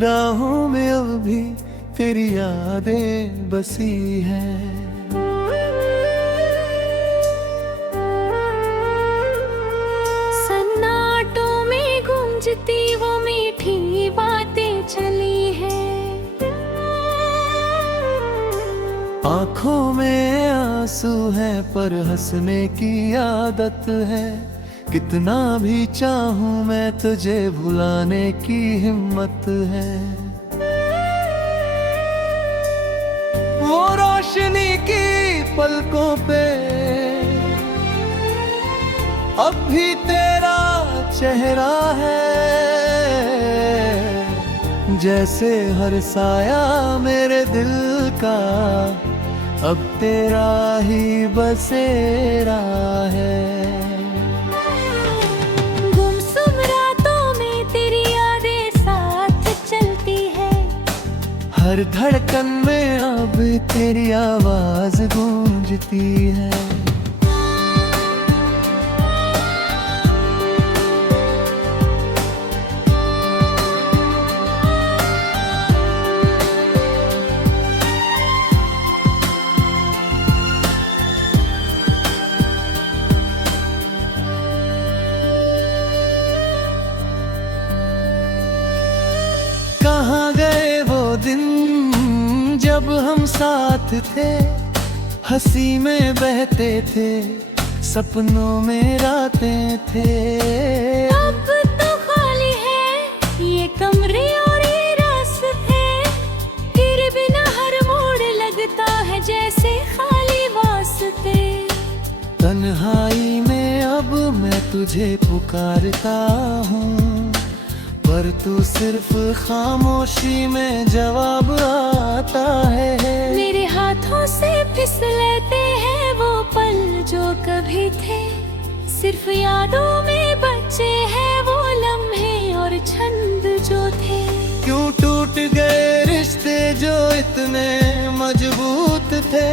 राहों में अब भी तेरी यादें बसी हैं। सन्नाटों में गूंजती वो मीठी बातें चली हैं। आँखों में आंसू है पर हंसने की आदत है। कितना भी चाहूं मैं तुझे भुलाने की हिम्मत है। वो रोशनी की पलकों पे अब भी तेरा चेहरा है। जैसे हर साया मेरे दिल का अब तेरा ही बसेरा है। हर धड़कन में अब तेरी आवाज गूंजती है। कहाँ गए वो दिन जब हम साथ थे, हंसी में बहते थे, सपनों में रातें थे। अब तो खाली है ये कमरे और ये रास्ते, तेरे बिना हर मोड़ लगता है जैसे खाली वास्ते। तन्हाई में अब मैं तुझे पुकारता हूँ, पर तू सिर्फ खामोशी में जवाब आता है। मेरे हाथों से फिसलते हैं वो पल जो कभी थे, सिर्फ यादों में बचे हैं वो लम्हे और छंद जो थे। क्यों टूट गए रिश्ते जो इतने मजबूत थे,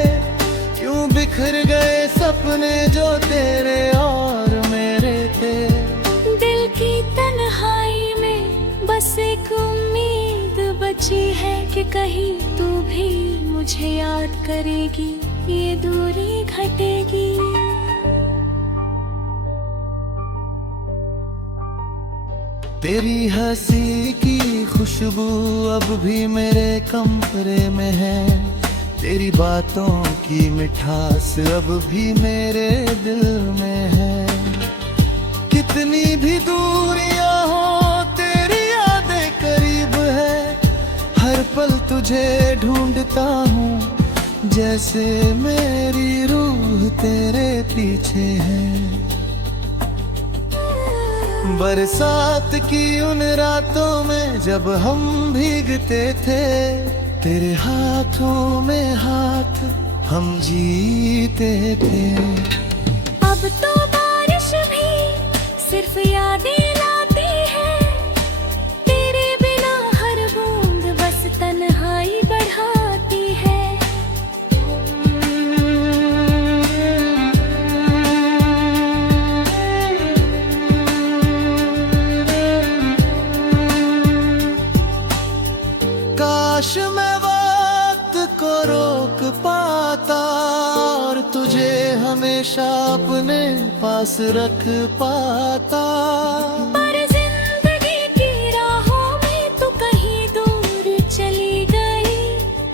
क्यों बिखर गए सपने जो तेरे और मेरे थे। दिल की तन्हाई में बस एक उम्मीद बची है कि कहीं तू भी मुझे याद करेगी, ये दूरी घटेगी। तेरी हंसी की खुशबू अब भी मेरे कमरे में है, तेरी बातों की मिठास अब भी मेरे दिल में है। कितनी भी दूरियां हो तेरी यादें करीब है, हर पल तुझे ढूंढता हूँ जैसे मेरी रूह तेरे पीछे है। बरसात की उन रातों में जब हम भीगते थे, तेरे हाथों में हाथ हम जीते थे। अब तो बारिश भी सिर्फ यादें लाती है, तेरे बिना हर बूंद बस तन्हाई बढ़ाती है। काश मैं वक्त को रोक पाता और तुझे हमेशा अपने पास रख पाता। पर जिंदगी की राहों में तू कहीं दूर चली गई,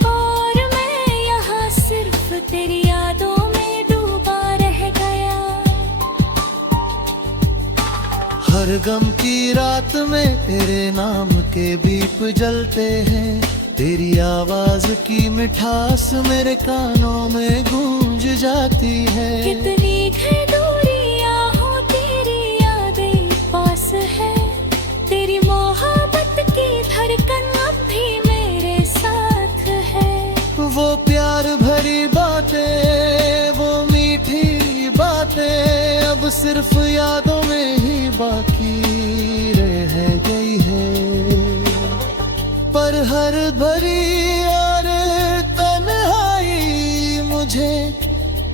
और मैं यहाँ सिर्फ तेरी यादों में डूबा रह गया। हर गम की रात में तेरे नाम के दीप जलते हैं, तेरी आवाज की मिठास मेरे कानों में गूंज जाती है। कितनी है दूरियां हो तेरी यादें पास है, तेरी मोहब्बत की धड़कन अब भी मेरे साथ है। वो प्यार भरी बातें, वो मीठी बातें अब सिर्फ यादों में ही बाकी रह गई है। पर हर भरी और तन्हाई मुझे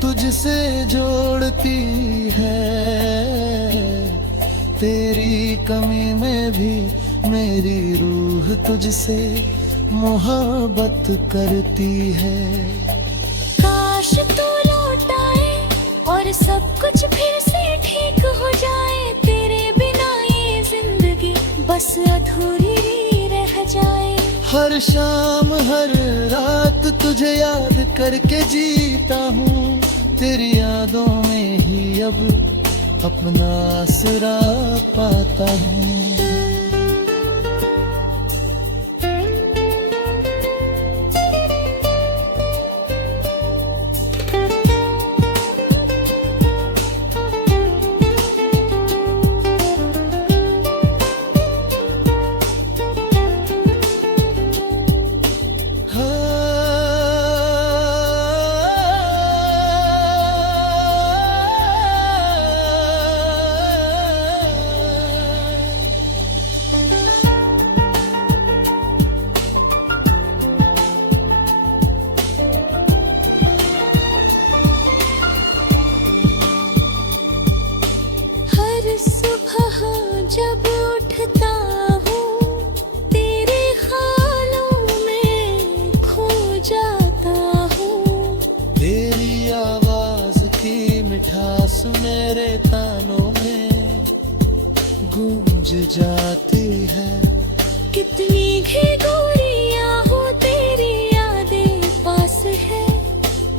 तुझसे जोड़ती है, तेरी कमी में भी मेरी रूह तुझसे मोहब्बत करती है। काश तू लौट आए और सब कुछ फिर से ठीक हो जाए। तेरे बिना ये जिंदगी बस अधूरी रह जाए। हर शाम हर रात तुझे याद करके जीता हूँ। तेरी यादों में ही अब अपना आसरा पाता हूँ। जब उठता हूँ तेरे ख्यालों में खो जाता हूँ। तेरी आवाज की मिठास मेरे तानों में गूंज जाती है। कितनी भी दूरियां हो तेरी यादें पास है।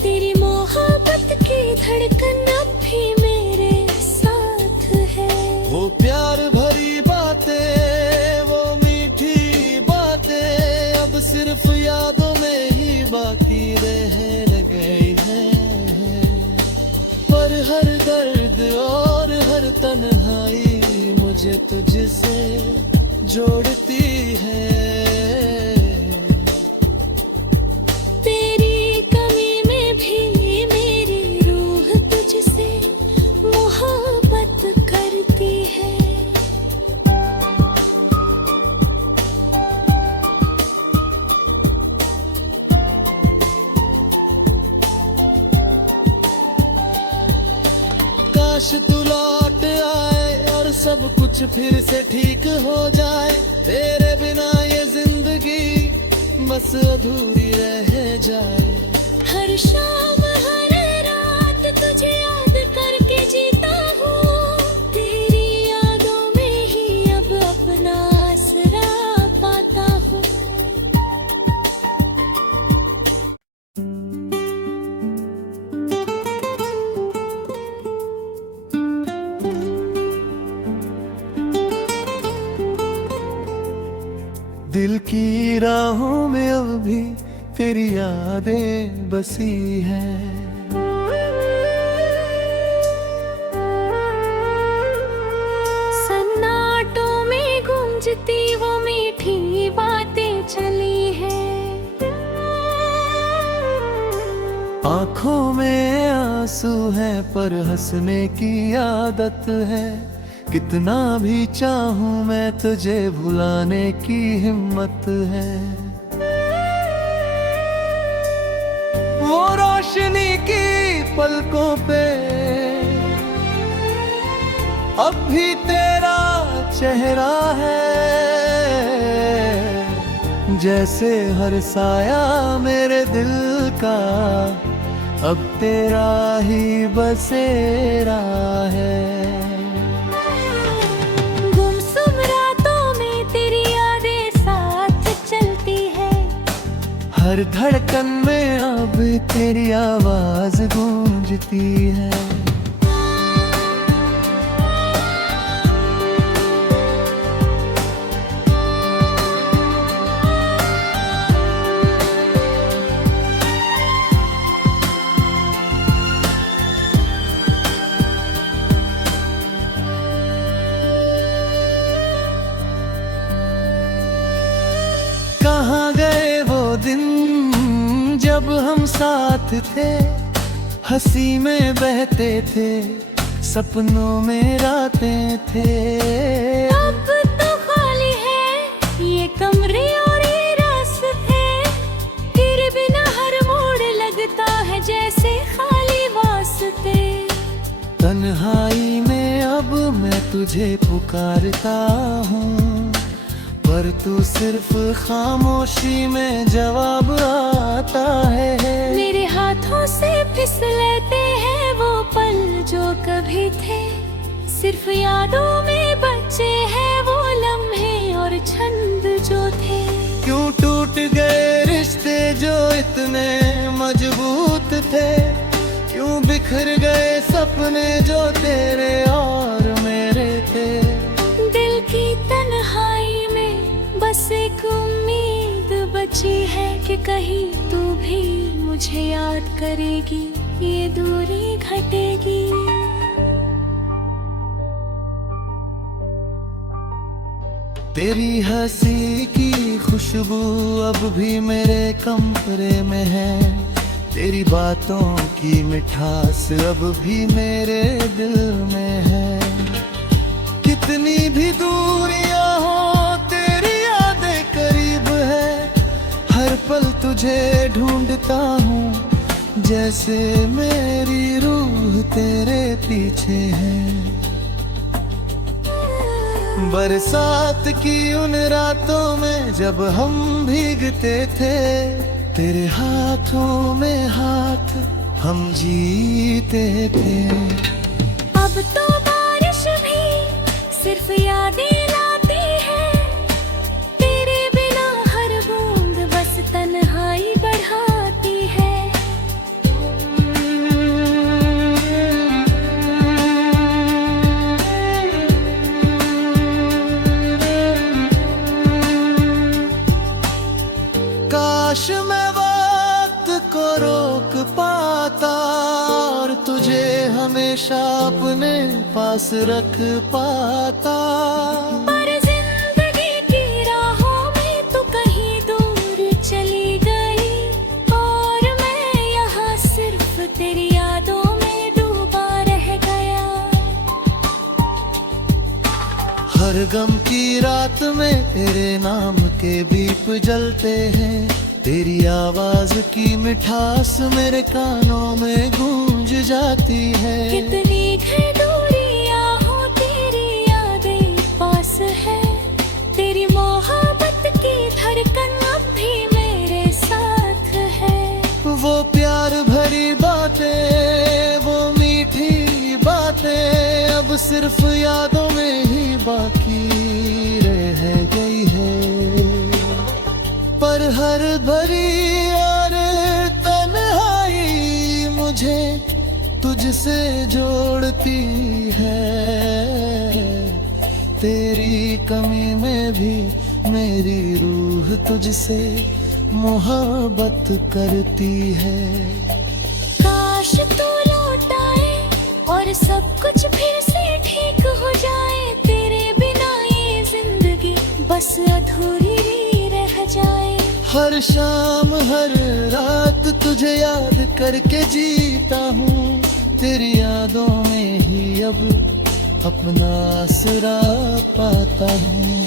तेरी मोहब्बत की धड़कन अब भी मेरे साथ है। वो प्यार भरी बातें वो मीठी बातें अब सिर्फ यादों में ही बाकी रह गई है। पर हर दर्द और हर तन्हाई मुझे तुझसे जोड़ती है। तेरी कमी में भी मेरी रूह तुझसे मोहब्बत करती है। काश तू लौट आए और सब कुछ फिर से ठीक हो जाए। तेरे बिना ये जिंदगी बस अधूरी रह जाए। हर शाम हर रात तुझे याद करके जीता हूँ। तेरी यादों में ही अब अपना आसरा पाता हूँ। दिल की राहों में अब भी तेरी यादें बसी हैं। सन्नाटों में गूंजती वो मीठी बातें चली हैं। आँखों में आंसू है पर हंसने की आदत है। कितना भी चाहूं मैं तुझे भुलाने की हिम्मत है। वो रोशनी की पलकों पे अब भी तेरा चेहरा है। जैसे हर साया मेरे दिल का अब तेरा ही बसेरा है। हर धड़कन में अब तेरी आवाज गूंजती है। कहाँ गए वो दिन जब हम साथ थे। हंसी में बहते थे सपनों में रातें थे। अब तो खाली है ये कमरे और ये रास्ते। तेरे बिना हर मोड़ लगता है जैसे खाली वास्ते। तन्हाई में अब मैं तुझे पुकारता हूँ पर तू सिर्फ खामोशी में जवाब आता है। मेरे हाथों से फिसलते हैं वो पल जो कभी थे, सिर्फ यादों में बचे हैं वो लम्हे और छंद जो थे। क्यों टूट गए रिश्ते जो इतने मजबूत थे, क्यों बिखर गए सपने जो तेरे और मेरे थे। दिल की तन्हाई में बस एक उम्मीद बची है कि कहीं तू भी मुझे याद करेगी, ये दूरी घटेगी। तेरी हंसी की खुशबू अब भी मेरे कमरे में है, तेरी बातों की मिठास अब भी मेरे दिल में है। कितनी भी दूरियां हो तेरी यादें करीब है, हर पल तुझे ढूंढता हूँ जैसे मेरी रूह तेरे पीछे है। बरसात की उन रातों में जब हम भीगते थे, तेरे हाथों में हाथ हम जीते थे। अब तो बारिश भी सिर्फ यादें लाती है, तेरे बिना हर बूंद बस तन्हाई बढ़ाती है। काश मैं वक्त को रोक पाता और तुझे हमेशा अपने पास रख पाता। पर जिंदगी की राहों में तू कहीं दूर चली गई और मैं यहाँ सिर्फ तेरी यादों में डूबा रह गया। हर गम की रात में तेरे नाम के दीप जलते हैं, तेरी आवाज की मिठास मेरे कानों में गूंज जाती है। कितनी भी दूरियां हो तेरी यादें पास है, तेरी मोहब्बत की धड़कन अब भी मेरे साथ है। वो प्यार भरी बातें, वो मीठी बातें अब सिर्फ यादों में ही बाकी रह गई है। पर हर भरी और तन्हाई मुझे तुझसे जोड़ती है। तेरी कमी में भी मेरी रूह तुझसे मोहब्बत करती है। काश तू लौट आए और सब कुछ फिर से ठीक हो जाए, तेरे बिना ये जिंदगी बस अधूरी रह जाए। हर शाम हर रात तुझे याद करके जीता हूँ, तेरी यादों में ही अब अपना आसरा पाता हूँ।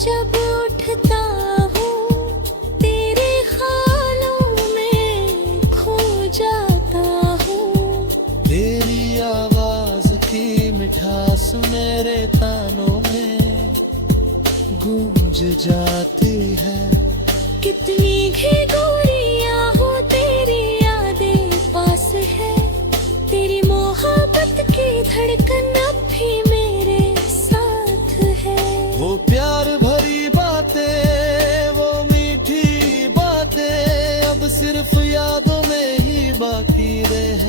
जब उठता हूँ तेरे ख्यालों में खो जाता हूँ। तेरी आवाज की मिठास मेरे तानों में गूंज जाती है। कितनी भी दूरियां हो तेरी यादें पास है, तेरी मोहब्बत की धड़कन अब भी मेरे साथ है। वो प्यार भरी बातें, वो मीठी बातें अब सिर्फ यादों में ही बाकी रह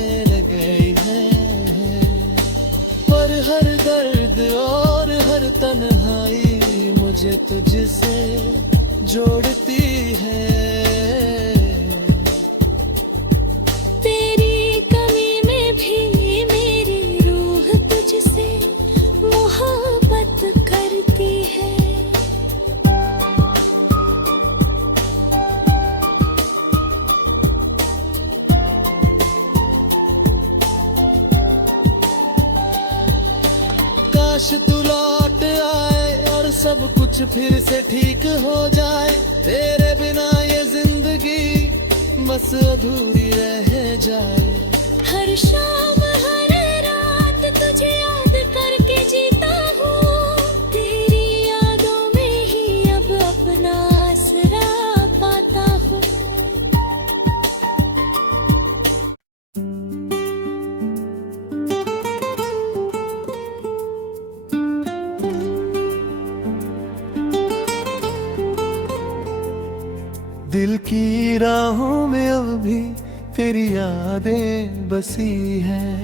गई हैं। पर हर दर्द और हर तन्हाई मुझे तुझसे जोड़ती है। तेरी कमी में भी मेरी रूह तुझसे मोहब्बत करती है। काश तू लौट आए और सब कुछ फिर से ठीक हो जाए। तेरे बिना ये जिंदगी बस अधूरी रह जाए। हर शाम हर रात तुझे याद करके जीता हूँ। तेरी यादों में ही अब अपना आसरा पाता हूँ। दिल की राहों में अब भी तेरी यादें बसी हैं।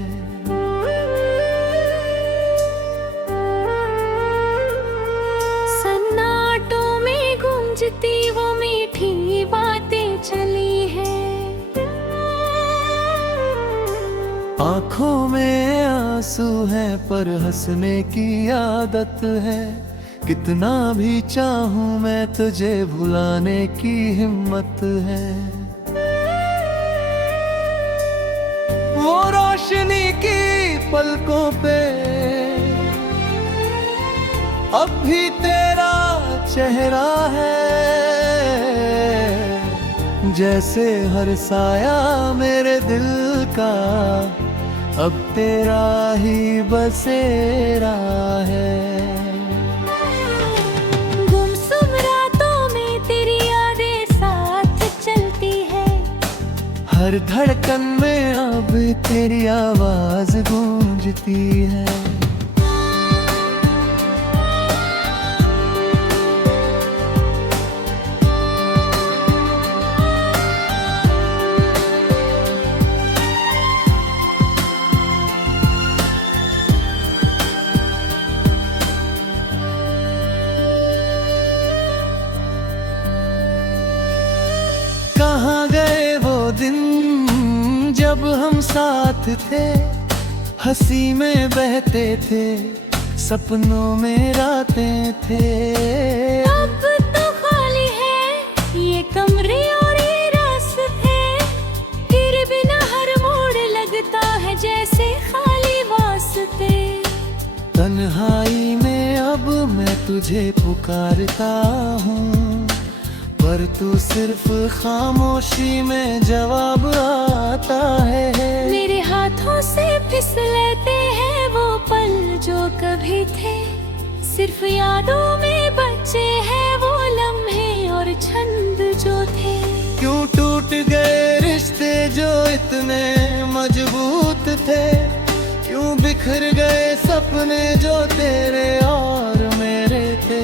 सन्नाटों में गूंजती वो मीठी बातें चली हैं। आँखों में आंसू है पर हंसने की आदत है। कितना भी चाहूं मैं तुझे भुलाने की हिम्मत है। वो रोशनी की पलकों पे अब भी तेरा चेहरा है। जैसे हर साया मेरे दिल का अब तेरा ही बसेरा है। हर धड़कन में अब तेरी आवाज गूंजती है। कहाँ गए वो दिन जब हम साथ थे। हंसी में बहते थे, सपनों में रातें थे। अब तो खाली है ये कमरे और ये रास्ते। तेरे बिना हर मोड़ लगता है जैसे खाली वास्ते। तन्हाई में अब मैं तुझे पुकारता हूँ पर तू सिर्फ खामोशी में जवाब आता है। मेरे हाथों से फिसलते हैं वो पल जो कभी थे। सिर्फ यादों में बचे हैं वो लम्हे और छंद जो थे। क्यों टूट गए रिश्ते जो इतने मजबूत थे। क्यों बिखर गए सपने जो तेरे और मेरे थे।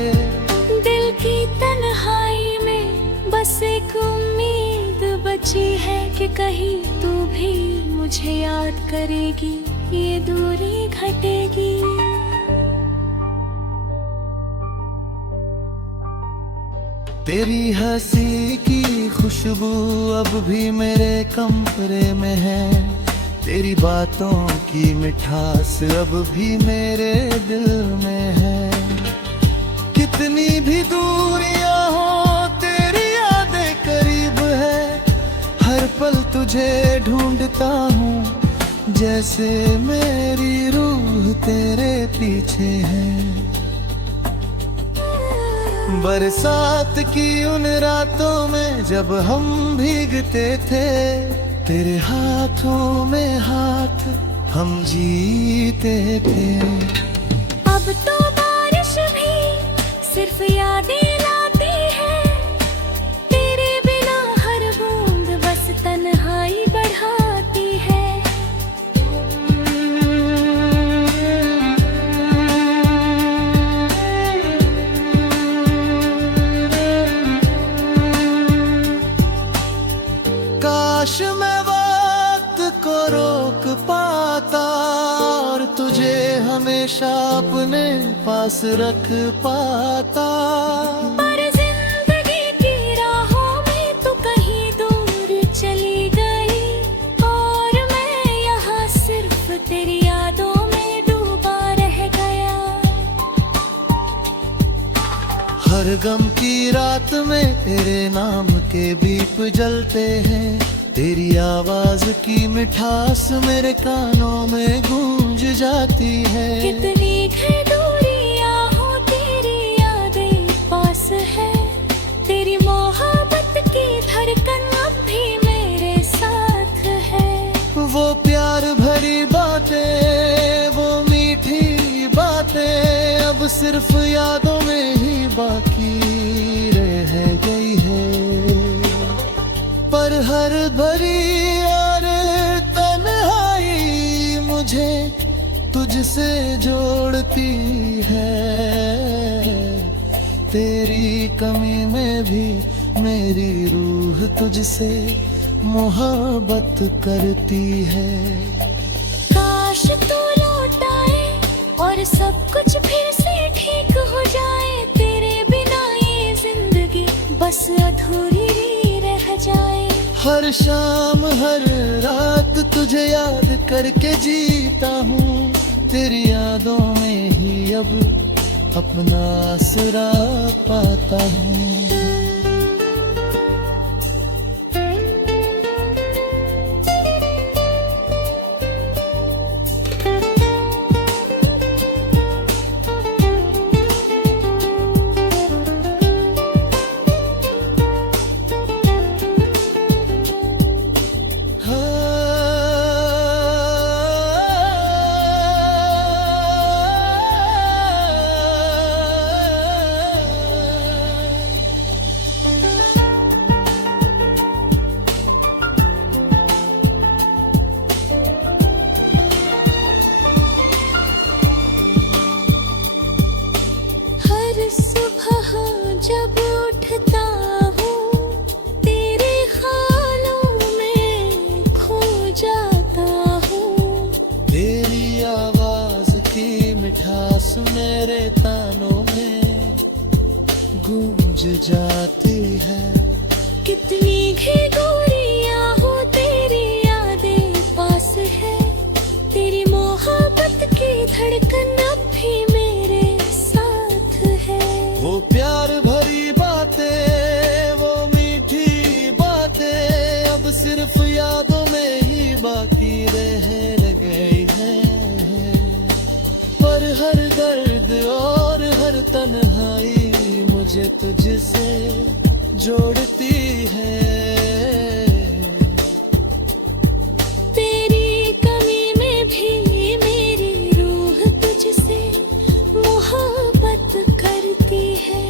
दिल की तन्हाई में बस एक उम्मीद बची है कि कहीं तू भी मुझे याद करेगी, ये दूरी घटेगी। तेरी हंसी की खुशबू अब भी मेरे कमरे में है। तेरी बातों की मिठास अब भी मेरे दिल में है। कितनी भी दूरियां हो तेरी यादें करीब है। हर पल तुझे ढूंढता हूँ जैसे मेरी रूह तेरे पीछे है। बरसात की उन रातों में जब हम भीगते थे। तेरे हाथों में हाथ हम जीते थे। अब तो बारिश भी सिर्फ यादें लाती है। तेरे बिना हर बूंद बस तन्हाई बढ़ाती है। काश मैं वक्त को रोक पाता और तुझे हमेशा अपने पास रख पाता। पर जिंदगी हर गम की रात में तेरे नाम के दीप जलते हैं। तेरी आवाज की मिठास मेरे कानों में गूंज जाती है। कितनी है दूरियां हो तेरी यादें पास है, तेरी मोहब्बत की धड़कन अब भी मेरे साथ है। वो प्यार भरी बातें, वो मीठी बातें अब सिर्फ यादों में ही बाकी रह गई है। पर हर भरी और तन्हाई मुझे तुझसे जोड़ती है। तेरी कमी में भी मेरी रूह तुझसे मोहब्बत करती है। काश तू लौट आए और सब कुछ फिर से ठीक हो जाए। तेरे बिना ये जिंदगी बस अधूरी रह जाए। हर शाम हर रात तुझे याद करके जीता हूँ। तेरी यादों में ही अब अपना आसरा पाता हूँ। जब उठता हूँ तेरे ख्यालों में खो जाता हूँ। तेरी आवाज की मिठास मेरे तानों में गूंज जाती है। कितनी ही दूरियां हो तेरी यादें पास है, तेरी मोहब्बत की धड़कन अब भी मेरे साथ है। वो प्यार भरी बातें, वो मीठी बातें अब सिर्फ यादों में ही बाकी रह गई है। पर हर दर्द और हर तन्हाई मुझे तुझसे जोड़ती है। तेरी कमी में भी मेरी रूह तुझसे मोहब्बत करती है।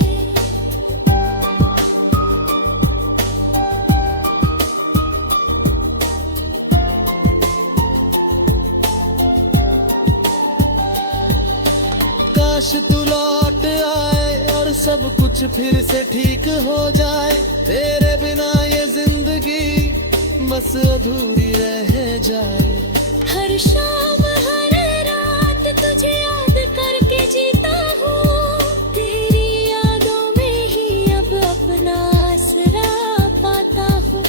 काश तू लौट आए और सब कुछ फिर से ठीक हो जाए। तेरे बिना ये जिंदगी बस अधूरी रह जाए। हर शाम हर रात तुझे याद करके जीता हूँ। तेरी यादों में ही अब अपना आसरा पाता हूँ।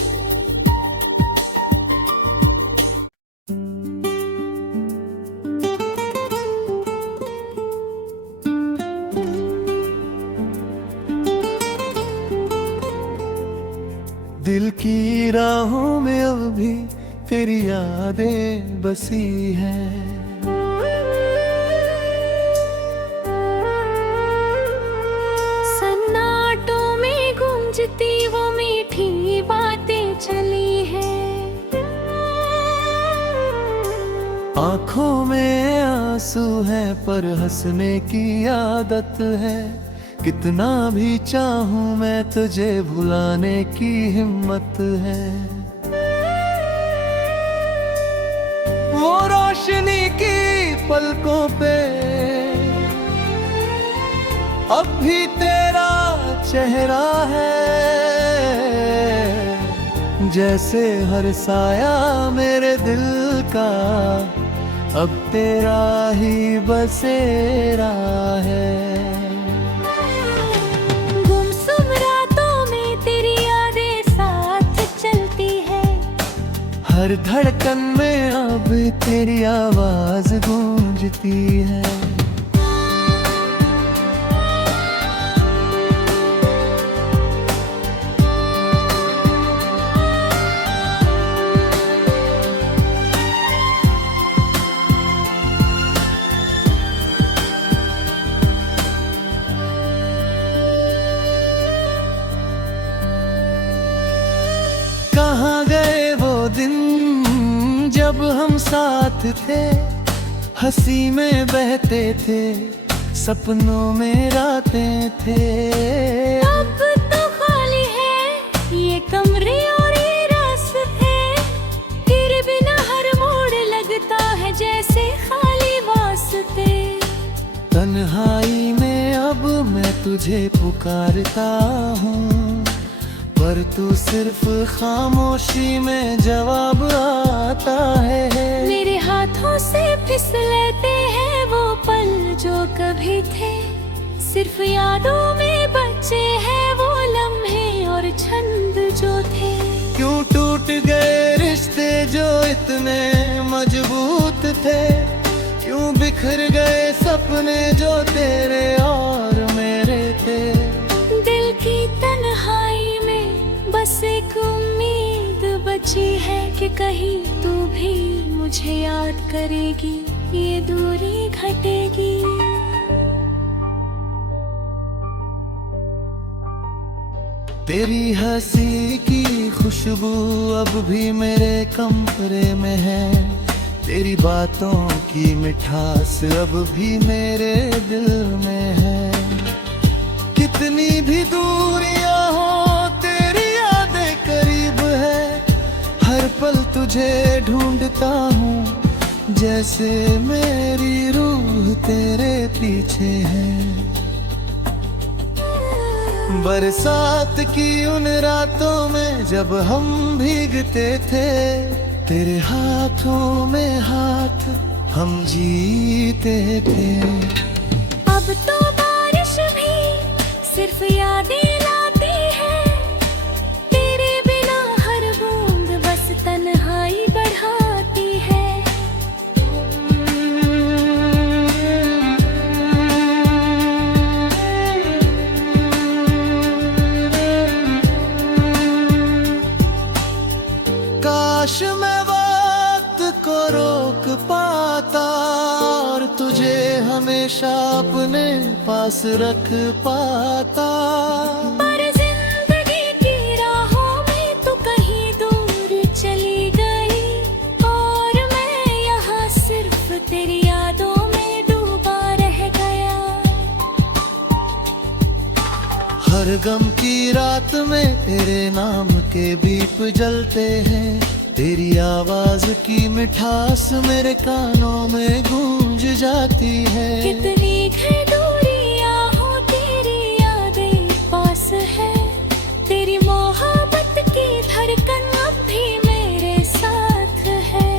दिल की राहों में अब भी तेरी यादें बसी हैं। सन्नाटों में गूंजती वो मीठी बातें चली हैं। आँखों में आंसू है पर हंसने की आदत है। कितना भी चाहूं मैं तुझे भुलाने की हिम्मत है। वो रोशनी की पलकों पे अब भी तेरा चेहरा है। जैसे हर साया मेरे दिल का अब तेरा ही बसेरा है। हर धड़कन में अब तेरी आवाज गूंजती है। जब हम साथ थे, हंसी में बहते थे, सपनों में रातें थे। अब तो खाली है ये कमरे और ये रास्ते, तेरे बिना हर मोड़ लगता है जैसे खाली वास्ते। तन्हाई में अब मैं तुझे पुकारता हूँ, पर तू सिर्फ खामोशी में जवाब आता है। मेरे हाथों से फिसलते हैं वो पल जो कभी थे, सिर्फ यादों में बचे हैं वो लम्हे और छंद जो थे। क्यों टूट गए रिश्ते जो इतने मजबूत थे, क्यों बिखर गए सपने जो तेरे और मेरे थे। दिल की तन्हाई में बस एक उम्मीद बची है कि कहीं तू भी मुझे याद करेगी, ये दूरी घटेगी। तेरी हंसी की खुशबू अब भी मेरे कमरे में है, तेरी बातों की मिठास अब भी मेरे दिल में है। कितनी भी दूरियां हो तेरी यादें करीब है, हर पल तुझे ढूंढता हूँ, जैसे मेरी रूह तेरे पीछे है। बरसात की उन रातों में जब हम भीगते थे, तेरे हाथों में हाथ हम जीते थे। अब तो बारिश भी सिर्फ यादें लाती है, तेरे बिना हर बूंद बस तन्हाई बढ़ाती है। काश मैं वक्त को रोक पाता और तुझे हमेशा अपने पास रख पाता। पर जिंदगी की राहों में तू कहीं दूर चली गई, और मैं यहाँ सिर्फ तेरी यादों में डूबा रह गया। हर गम की रात में तेरे नाम के दीप जलते हैं, तेरी आवाज की मिठास मेरे कानों में गूंज जाती है। कितनी घर दूरियां हो तेरी यादें पास है, तेरी मोहब्बत की धड़कन अब भी मेरे साथ है।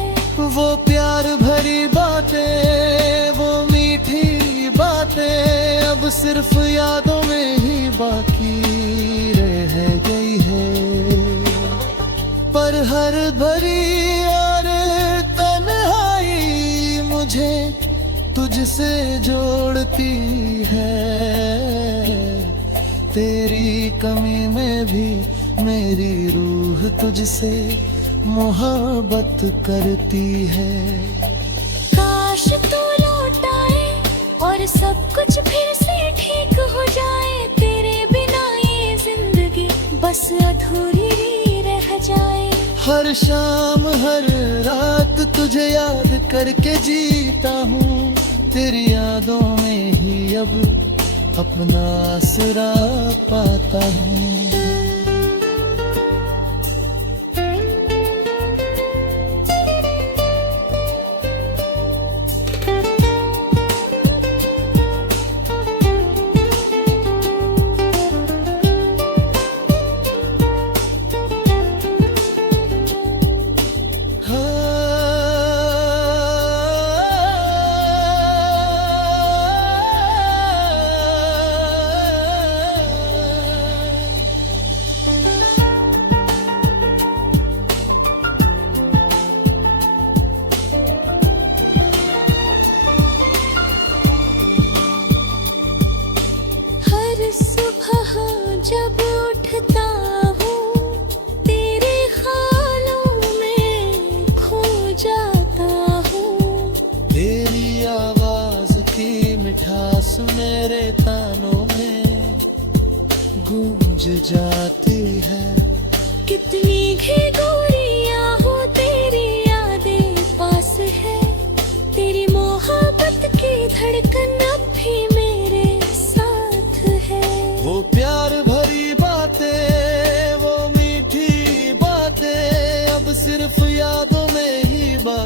वो प्यार भरी बातें, वो मीठी बातें अब सिर्फ यादों में ही बाकी रह गई है। पर हर भरी और तन्हाई मुझे तुझसे जोड़ती है। तेरी कमी में भी मेरी रूह तुझसे मोहब्बत करती है। काश तू लौट आए और सब कुछ फिर से ठीक हो जाए, तेरे बिना ये जिंदगी बस अधूरी रह जाए। हर शाम हर रात तुझे याद करके जीता हूँ, तेरी यादों में ही अब अपना आसरा पाता हूँ। जब उठता हूँ तेरे ख्यालों में खो जाता हूँ। तेरी आवाज की मिठास मेरे तानों में गूंज जाती है। कितनी ही दूरियां हो तेरी यादें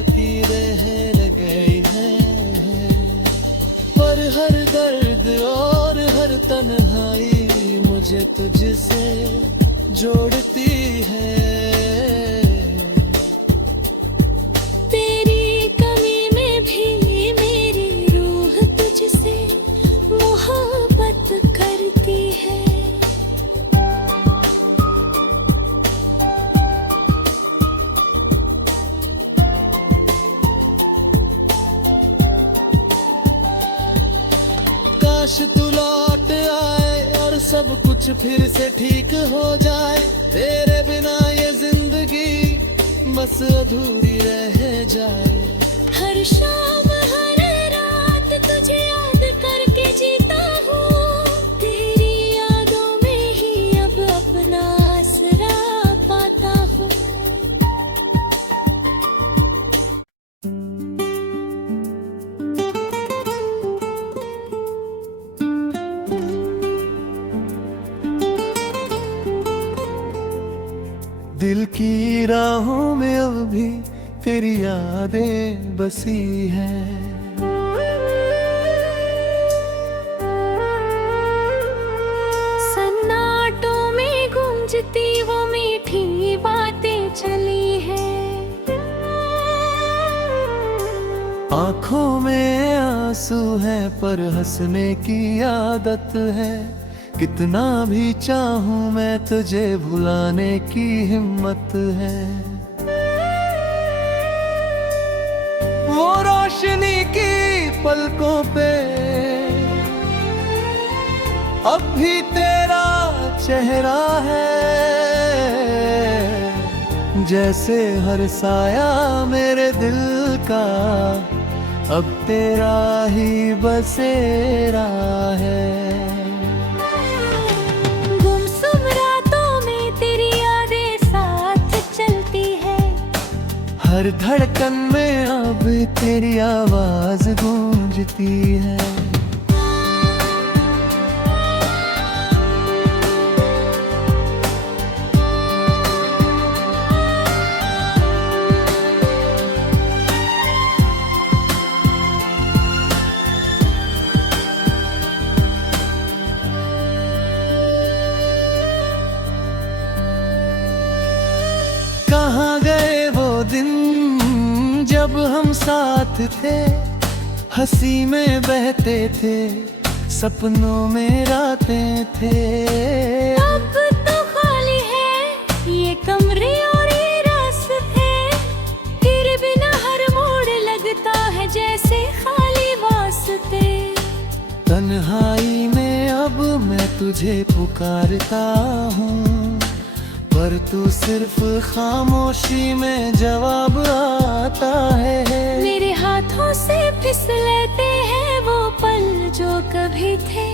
लकीरें रह गई हैं, पर हर दर्द और हर तन्हाई मुझे तुझसे जोड़ती है। तेरी कमी में भी मेरी रूह तुझसे मोहब्बत करती है। काश तू लौट आए और सब कुछ फिर से ठीक हो जाए, तेरे बिना ये जिंदगी बस अधूरी रह जाए। हर शाम हर रात तुझे याद करके जीता हूँ, तेरी यादों में ही अब अपना आसरा पाता हूँ। दिल की राहों में अब भी तेरी यादें बसी हैं। सन्नाटों में गूंजती वो मीठी बातें चली हैं। आँखों में आंसू है पर हंसने की आदत है, कितना भी चाहूं मैं तुझे भुलाने की हिम्मत है। वो रोशनी की पलकों पे अब भी तेरा चेहरा है, जैसे हर साया मेरे दिल का अब तेरा ही बसेरा है। हर धड़कन में अब तेरी आवाज गूंजती है। कहाँ गए वो दिन जब हम साथ थे, हंसी में बहते थे, सपनों में रातें थे। अब तो खाली है ये कमरे और ये रास्ते, तेरे बिना हर मोड़ लगता है जैसे खाली वास्ते। तन्हाई में अब मैं तुझे पुकारता हूँ, पर तू सिर्फ खामोशी में जवाब आता है। मेरे हाथों से फिसलते हैं वो पल जो कभी थे,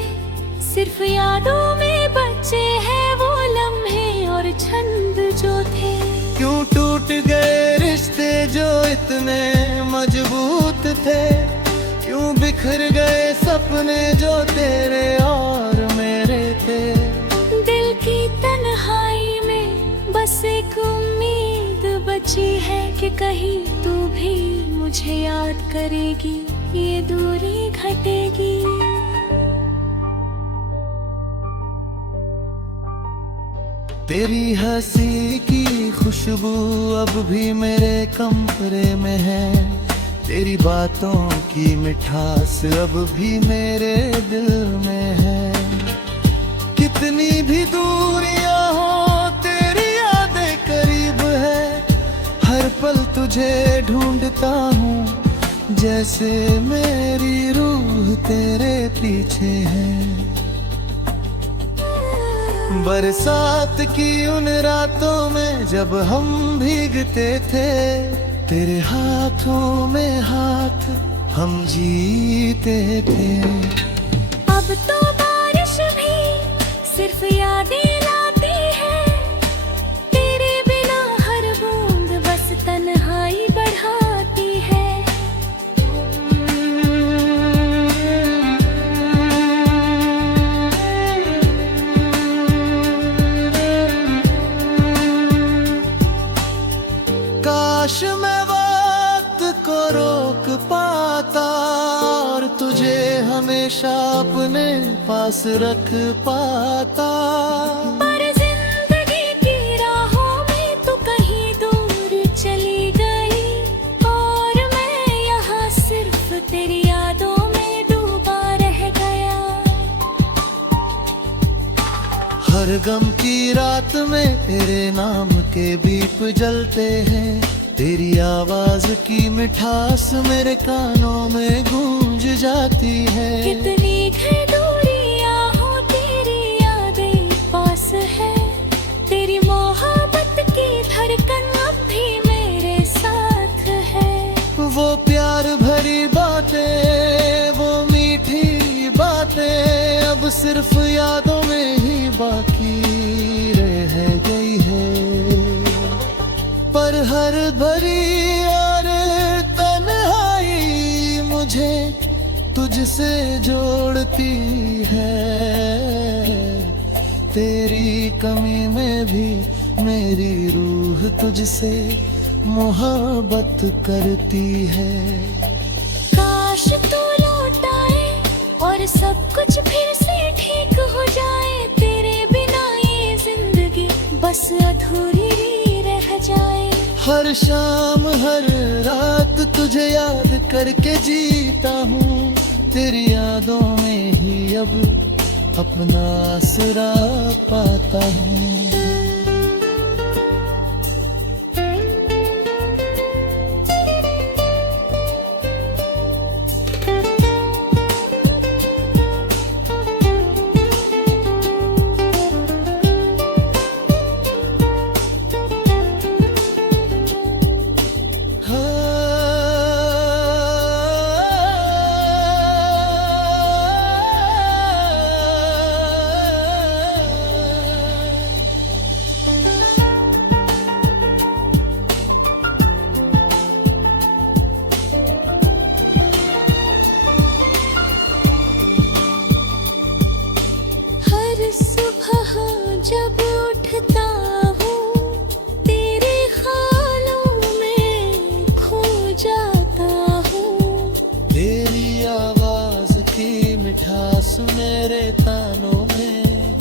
सिर्फ यादों में बचे हैं वो लम्हे और छंद जो थे। क्यों टूट गए रिश्ते जो इतने मजबूत थे, क्यों बिखर गए सपने जो तेरे और मेरे थे। दिल की तन्हाई में बस एक उम्मीद बची है कि कहीं तू भी मुझे याद करेगी, ये दूरी घटेगी। तेरी हंसी की खुशबू अब भी मेरे कमरे में है, तेरी बातों की मिठास अब भी मेरे दिल में है। कितनी भी दूरियां हो तेरी यादें करीब है, हर पल तुझे ढूंढता हूँ, जैसे मेरी रूह तेरे पीछे है। बरसात की उन रातों में जब हम भीगते थे, तेरे हाथों में हाथ हम जीते थे। अब तो बारिश भी सिर्फ यादें लाती है, तेरे बिना हर बूंद बस तन्हाई बढ़ाती है। काश मैं वक्त हमेशा अपने पास रख पाता। पर जिंदगी की राहों में तू कहीं दूर चली गई और मैं यहाँ सिर्फ तेरी यादों में डूबा रह गया। हर गम की रात में तेरे नाम के दीप जलते हैं, तेरी आवाज की मिठास मेरे कानों में गूंज जाती है। कितनी है दूरियां हो तेरी यादें पास है, तेरी मोहब्बत की धड़कन अब भी मेरे साथ है। वो प्यार भरी बातें, वो मीठी बातें अब सिर्फ यादों में ही बाकी रह गई है। पर हर भरी और तन्हाई मुझे तुझसे जोड़ती है। तेरी कमी में भी मेरी रूह तुझसे मोहब्बत करती है। काश तू लौट आए और सब कुछ फिर से ठीक हो जाए, तेरे बिना ये जिंदगी बस अधूरी रह जाए। हर शाम हर रात तुझे याद करके जीता हूँ, तेरी यादों में ही अब अपना आसरा पाता हूँ। जब उठता हूँ तेरे ख्यालों में खो जाता हूँ। तेरी आवाज की मिठास मेरे तानों में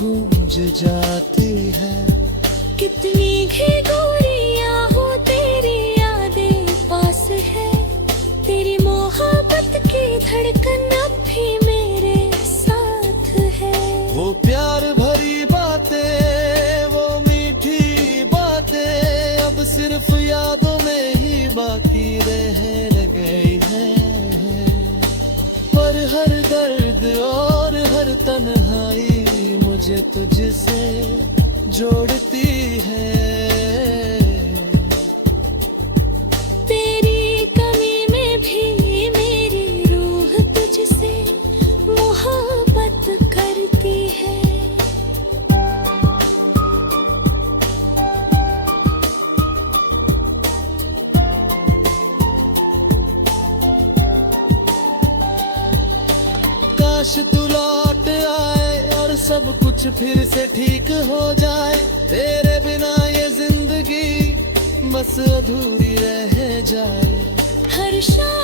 गूंज जाती है। कितनी ही दूरियां हो तेरी यादें पास है, तेरी मोहब्बत की धड़कन अब भी मेरे साथ है। वो प्यार भरी बातें, वो मीठी बातें अब सिर्फ यादों में ही बाकी रह गई हैं। पर हर दर्द और हर तन्हाई मुझे तुझसे जोड़ती है। तेरी कमी में भी मेरी रूह तुझसे मोहब्बत करती है। काश तू लौट आए और सब कुछ फिर से ठीक हो जाए, तेरे बिना ये जिंदगी बस अधूरी रह जाए। हर शाम